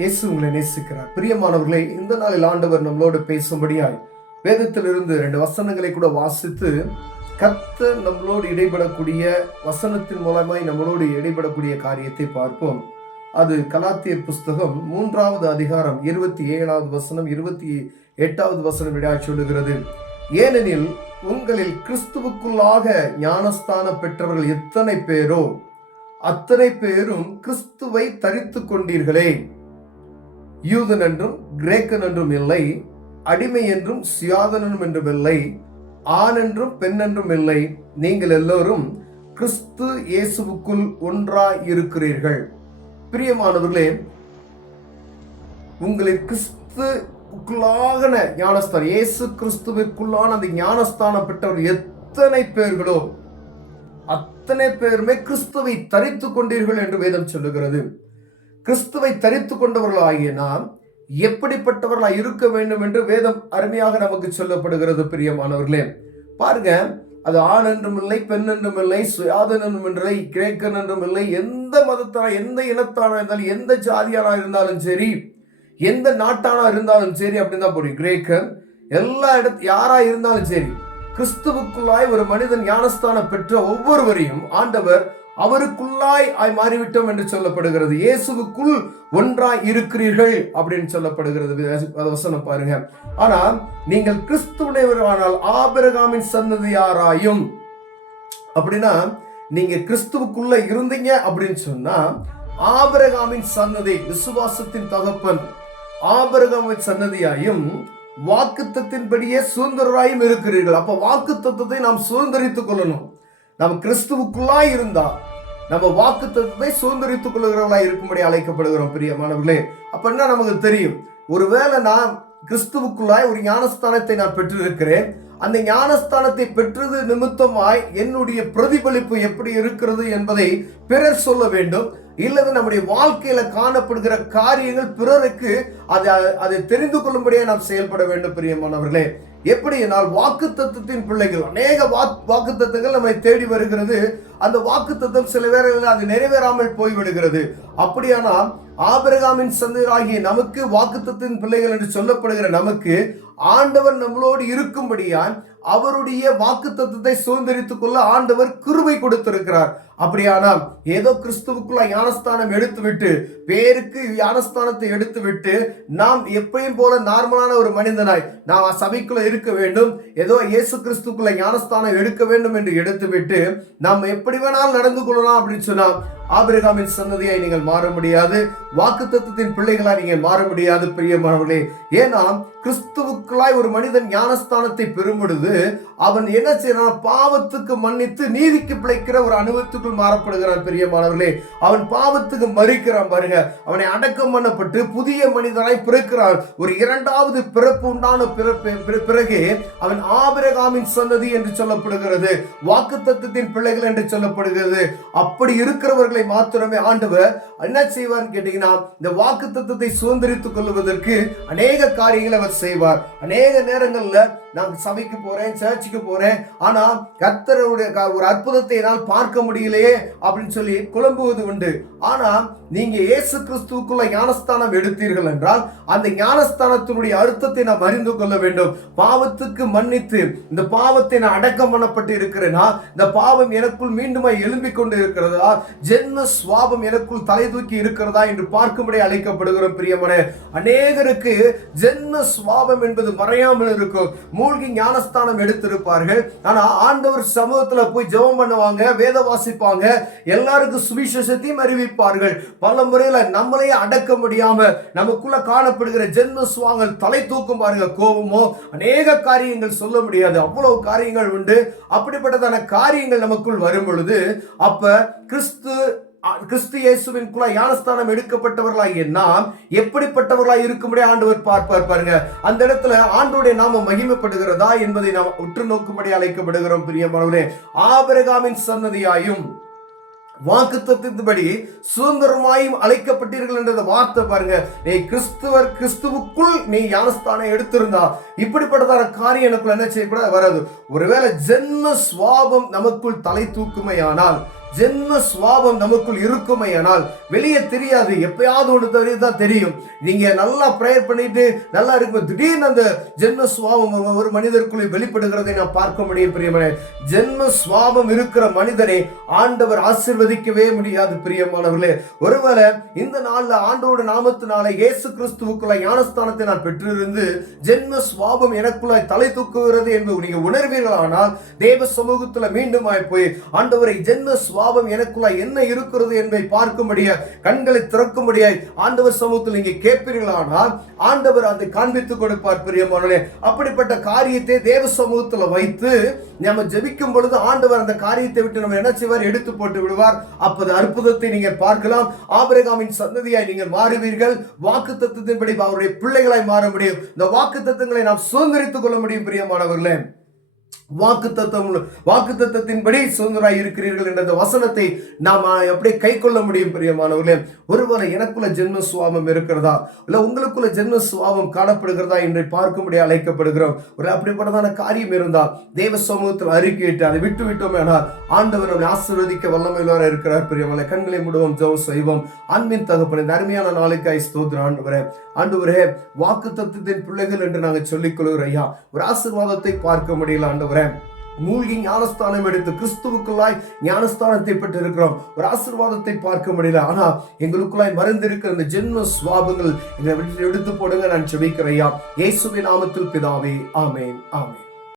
இயேசு உங்களை நேசிக்கிறார். பிரியமானவர்களே, இந்த நாளில் ஆண்டவர் நம்மளோடு பேசும்படியாய் வேதத்திலிருந்து 2 வசனங்களை கூட வாசித்து கர்த்தர் நம்மளோடு இடைபடக்கூடிய வசனத்தின் மூலமாய் நம்மளோடு இடைபடக்கூடிய காரியத்தை பார்ப்போம். அது கலாத்தியர் புஸ்தகம் 3வது அதிகாரம் 27வது வசனம் 28வது வசனம் விடாய் சொல்லுகிறது. ஏனெனில் உங்களில் கிறிஸ்துவுக்குள்ளாக ஞானஸ்தானம் பெற்றவர்கள் எத்தனை பேரோ அத்தனை பேரும் கிறிஸ்துவை தரித்து கொண்டீர்களே. யூதன் என்றும் கிரேக்கன் என்றும் இல்லை, அடிமை என்றும் சுயாதனனும் என்றும் இல்லை, ஆண் என்றும் பெண் என்றும் இல்லை, நீங்கள் எல்லோரும் கிறிஸ்து இயேசுவுக்குள் ஒன்றாய் இருக்கிறீர்கள். பிரியமானவர்களே, உங்களில் கிறிஸ்துவுக்குள்ளான ஞானஸ்தானம், இயேசு கிறிஸ்துவிற்குள்ளான அந்த ஞானஸ்தானம் பெற்றவர் எத்தனை பேர்களோ அத்தனை பேருமே கிறிஸ்துவை தரித்து கொண்டீர்கள் என்று வேதம் சொல்லுகிறது. கிறிஸ்துவை தரித்து கொண்டவர்களாகிய நாம் எப்படிப்பட்டவர்களாய் இருக்க வேண்டும் என்று வேதம் அருமையாக நமக்கு சொல்லப்படுகிறது. பிரியமானவர்களே, பாருங்க, அது ஆண் என்றும் இல்லை, பெண் என்றும் இல்லை, சுயாதன் என்றும் இல்லை, கிரேக்கன் என்றும் இல்லை, எந்த மதத்தான எந்த இனத்தானா இருந்தாலும், எந்த ஜாதியானா இருந்தாலும் சரி, எந்த நாட்டானா இருந்தாலும் சரி, அப்படின்னு தான் போறீங்க. கிரேக்கன் எல்லா யாரா இருந்தாலும் சரி, கிறிஸ்துவுக்குள்ளாய் ஒரு மனிதன் ஞானஸ்தானம் பெற்ற ஒவ்வொருவரையும் ஆண்டவர் அவருக்குள்ளாய் மாறிவிட்டோம் என்று சொல்லப்படுகிறது. இயேசுவுக்குள் ஒன்றாய் இருக்கிறீர்கள் அப்படின்னு சொல்லப்படுகிறது. வசனம் பாருங்க. ஆனா நீங்கள் கிறிஸ்துவனைவரானால் ஆபிரகாமின் சந்ததியாராயும், அப்படின்னா நீங்க கிறிஸ்துவுக்குள்ள இருந்தீங்க அப்படின்னு சொன்னா ஆபிரகாமின் சந்ததி, விசுவாசத்தின் தகப்பன் ஆபிரகாமின் சந்ததியாயும் வாக்குத்தத்தின்படியே சுதந்திரராயும் இருக்கிறீர்கள். அப்ப வாக்குத்தத்தத்தை நாம் சுதந்திரித்துக் கொள்ளணும். நம்ம கிறிஸ்துவுக்குள்ளாய் இருந்தா நம்ம வாக்குத்தத்தத்தை சுதந்திரித்துக் கொள்ளுகிறவர்களாய் இருக்கும்படி அழைக்கப்படுகிறோம். பிரியமானவர்களே, அப்ப என்ன நமக்கு தெரியும்? ஒருவேளை நான் கிறிஸ்துவுக்குள்ளாய் ஒரு ஞானஸ்தானத்தை நான் பெற்றிருக்கிறேன், அந்த ஞானஸ்தானத்தை பெற்றது நிமித்தமாய் என்னுடைய பிரதிபலிப்பு எப்படி இருக்கிறது என்பதை பிறர் சொல்ல வேண்டும். இல்லது நம்முடைய வாழ்க்கையில காணப்படுகிற காரியங்கள் பிறருக்கு அதை தெரிந்து கொள்ளும்படியே நாம் செயல்பட வேண்டும். பிரியமானவர்களே, எப்படி என்னால் வாக்குத்தத்தத்தின் பிள்ளைகள், அநேக வாக்குத்தத்தங்கள் நம்மை தேடி வருகிறது. அந்த வாக்குத்தத்தம் சில வேளைகளில் அது நிறைவேறாமல் போய்விடுகிறது. அப்படியானால் ஆபிரகாமின் சந்ததியாகிய நமக்கு, வாக்குத்தத்தின் பிள்ளைகள் என்று சொல்லப்படுகிற நமக்கு ஆண்டவர் நம்மளோடு இருக்கும்படியான் அவருடைய வாக்குத்தத்தத்தை சுதந்திரித்துக் கொள்ள ஆண்டவர் கிருபை கொடுத்திருக்கிறார். அப்படியானால் ஏதோ கிறிஸ்துவுக்குள்ள ஞானஸ்தானம் எடுத்துவிட்டு, பேருக்கு ஞானஸ்தானத்தை எடுத்துவிட்டு நாம் எப்பயும் போல நார்மலான ஒரு மனிதனாய் நாம் சபைக்குள்ள இருக்க வேண்டும், ஏதோ இயேசு கிறிஸ்துக்குள்ள ஞானஸ்தானம் எடுக்க வேண்டும் என்று எடுத்துவிட்டு நாம் எப்படி வேணாலும் நடந்து கொள்ளலாம் அப்படின்னு சொன்னா ஆபிரகாமின் சந்ததியாய் நீங்கள் மாற முடியாது. வாக்குத்தத்தத்தின் பிள்ளைகளாய் நீங்கள் மாற முடியாது. பிரியமானவர்களே, ஏன்னா கிறிஸ்துவுக்குள்ளாய் ஒரு மனிதன் ஞானஸ்தானத்தை பெறும் பொழுது அவன் என்ன செய்யறான்? பாவத்துக்கு மன்னித்து நீதிக்கு பிழைக்கிற ஒரு அனுபவத்துக்குள் மாறப்படுகிறான். பிரியமானவர்களே, அவன் பாவத்துக்கு மறிக்கிறான். பாருங்க, அவனை அடக்கம் பண்ணப்பட்டு புதிய மனிதனாய் பிறக்கிறான். ஒரு இரண்டாவது பிறப்பு உண்டான பிறகு அவன் ஆபிரகாமின் சந்ததி என்று சொல்லப்படுகிறது, வாக்குத்தத்தத்தின் பிள்ளைகள் என்று சொல்லப்படுகிறது. அப்படி இருக்கிறவர்களை மாத்திரமே ஆண்டவர் என்ன செய்வார் கேட்டீங்கன்னா, இந்த வாக்குத்தத்தத்தை சுதந்திரித்துக் கொள்வதற்கு அநேக காரியங்களை அவர் செய்வார். அநேக நேரங்கள்ல நான் சபைக்கு போறேன், சர்ச்சுக்கு போறேன், ஆனா கர்த்தருடைய ஒரு அற்புதத்தை என்னால் பார்க்க முடியலையே அப்படின்னு சொல்லி குழம்புவது உண்டு. ஆனா நீங்க இயேசு கிறிஸ்துவுக்குள்ள ஞானஸ்தானம் எடுத்தீர்கள் என்றால் அந்த ஞானஸ்தானத்தினுடைய அர்த்தத்தை நாம் அறிந்து கொள்ள வேண்டும். பாவத்துக்கு மன்னித்து இந்த பாவத்தை நான் அடக்கம் பண்ணப்பட்டு இருக்கிறேனா, இந்த பாவம் எனக்குள் மீண்டுமா எழும்பிக் கொண்டு இருக்கிறதா, ஜென்ம சுவாபம் எனக்குள் தலை தூக்கி இருக்கிறதா என்று பார்க்கும்படி அழைக்கப்படுகிறோம். பிரியமான அநேகருக்கு ஜென்ம சுவாபம் என்பது மறையாமல் இருக்கும். மூழ்கி ஞானஸ்தானம் எடுத்திருப்பார்கள், ஆனா ஆண்டவர் சமூகத்துல போய் ஜெபம் பண்ணுவாங்க, வேத வாசிப்பாங்க, எல்லாருக்கும் சுவிசேஷத்தையும் அறிவிப்பார்கள். பல முறையில நம்மளே அடக்க முடியாம நமக்குள்ள காணப்படுகிற ஜென்ம சுவாங்கள் தலை தூக்கும். பாருங்க, கோபமோ அநேக காரியங்கள் சொல்ல முடியாது, அவ்வளவு காரியங்கள் உண்டு. அப்படிப்பட்டதான காரியங்கள் நமக்குள் வரும் பொழுது அப்ப கிறிஸ்து இயேசுவின்குள்ள ஞானஸ்தானம் எடுக்கப்பட்டவர்களாகிய நாம் எப்படிப்பட்டவர்களாய் இருக்கும்படி ஆண்டவர் பார்ப்பார். பாருங்க, அந்த இடத்துல ஆண்டவருடைய நாமம் மகிமைப்படுகிறதா என்பதை நாம் உற்று நோக்கும்படி அழைக்கப்படுகிறோம். பிரியமானவர்களே, ஆபிரகாமின் சன்னதியாயும் வாக்குத்தத்தின்படி சுதந்திரமாயும் அழைக்கப்பட்டீர்கள் என்ற வார்த்தை பாருங்க. நீ கிறிஸ்துவுக்குள் நீ ஞானஸ்தானம் எடுத்திருந்தா இப்படிப்பட்டதான காரியம் எனக்குள்ள என்ன செய்யக்கூடாது, வராது. ஒருவேளை ஜென்ம சுவாபம் நமக்குள் தலை தூக்குமையானால் ஜென்ம சுவாபம் நமக்குள் இருக்குமே ஆனால் வெளியே தெரியாது, எப்பயாவது ஒன்று தான் தெரியும். நீங்க நல்லா பிரேயர் பண்ணிட்டு நல்லா இருக்கும், திடீர்னு அந்த ஜென்ம சுவாபம் ஒரு மனிதருக்குள்ளே வெளிப்படுகிறதை நான் பார்க்க முடியும் பிரியமானே. ஜென்ம சுவாபம் இருக்கிற மனிதனை ஆண்டவர் ஆசீர்வதிக்கவே முடியாது பிரியமானவர்களே. ஒருவேளை இந்த நாள்ல ஆண்டவருடைய நாமத்தினால இயேசு கிறிஸ்துவுக்குள்ள ஞானஸ்தானத்தை நான் பெற்றிருந்து ஜென்ம சுவாபம் எனக்குள்ளாய் தலை தூக்குகிறது என்று நீங்க உணர்வீர்களானால் தேவ சமூகத்துல மீண்டும் போய் ஆண்டவரை ஜென்ம சுவாபம் எனக்குள்ளாய் என்ன இருக்கிறது என்பதை பார்க்க முடியாது, கண்களை திறக்க முடியாது. ஆண்டவர் சமூகத்தில் நீங்க கேட்பீர்களானால் ஆண்டவர் அதை காண்பித்துக் கொடுப்பார் பிரியமானவர்களே. அப்படிப்பட்ட காரியத்தை தேவ சமூகத்துல வைத்து நம்ம ஜெபிக்கும் பொழுது ஆண்டவர் அந்த காரியத்தை விட்டு நம்ம என்ன செய்வார், எடுத்து போட்டு விடுவார். அப்போது அற்புதத்தை நீங்க பார்க்கலாம். ஆபிரகாமின் சந்ததியாய் நீங்கள் மாறுவீர்கள். வாக்குத்தத்தத்தின்படி அவருடைய பிள்ளைகளாய் மாற முடியும். இந்த வாக்குத்தத்தங்களை நாம் சுதந்திரித்துக் கொள்ள முடியும் பிரியமானவர்களே. வாக்குத்தத்தத்தின்படி சுதந்திராய் இருக்கிறீர்கள் என்ற வசனத்தை நாம் அப்படியே கை கொள்ள முடியும் பிரியமானவர்களே. ஒருவேளை எனக்குள்ள ஜென்ம சுவாபம் இருக்கிறதா, இல்ல உங்களுக்குள்ள ஜென்ம சுவாபம் காணப்படுகிறதா என்று பார்க்கும்படி அழைக்கப்படுகிறோம். ஒரு அப்படிப்பட்டதான காரியம் இருந்தால் தேவ சமூகத்தில் அறிக்கையிட்டு அதை விட்டு விட்டோம் ஆனால் ஆண்டவர் நம்மை ஆசீர்வதிக்க வல்லமையுள்ளவராக இருக்கிறார் பிரியமானவர்களே. கண்களை மூடுவோம், ஜெபம் செய்வோம். அன்பின் தகப்பனே, இந்த அருமையான நாளுக்காய் ஸ்தோத்திரம் ஆண்டவரே. ஆண்டவரே, வாக்குத்தத்தத்தின் பிள்ளைகள் என்று நாங்கள் சொல்லிக் கொள்கிறோம் ஐயா. ஒரு ஆசீர்வாதத்தை பார்க்க முடியல ஆண்டவரே. மூழ்கி ஞானஸ்தானம் எடுத்து கிறிஸ்துவுக்குள்ளாய் ஞானஸ்தானத்தை பெற்று இருக்கிறோம். ஒரு ஆசீர்வாதத்தை பார்க்க முடியல, ஆனா எங்களுக்குள்ளாய் மறைந்திருக்கிற இந்த ஜென்ம சுவாபங்கள் எங்களை எடுத்து போடுங்க நான் ஜெபிக்கிறேன் ஐயா. இயேசுவின் நாமத்தில் பிதாவே, ஆமென், ஆமென்.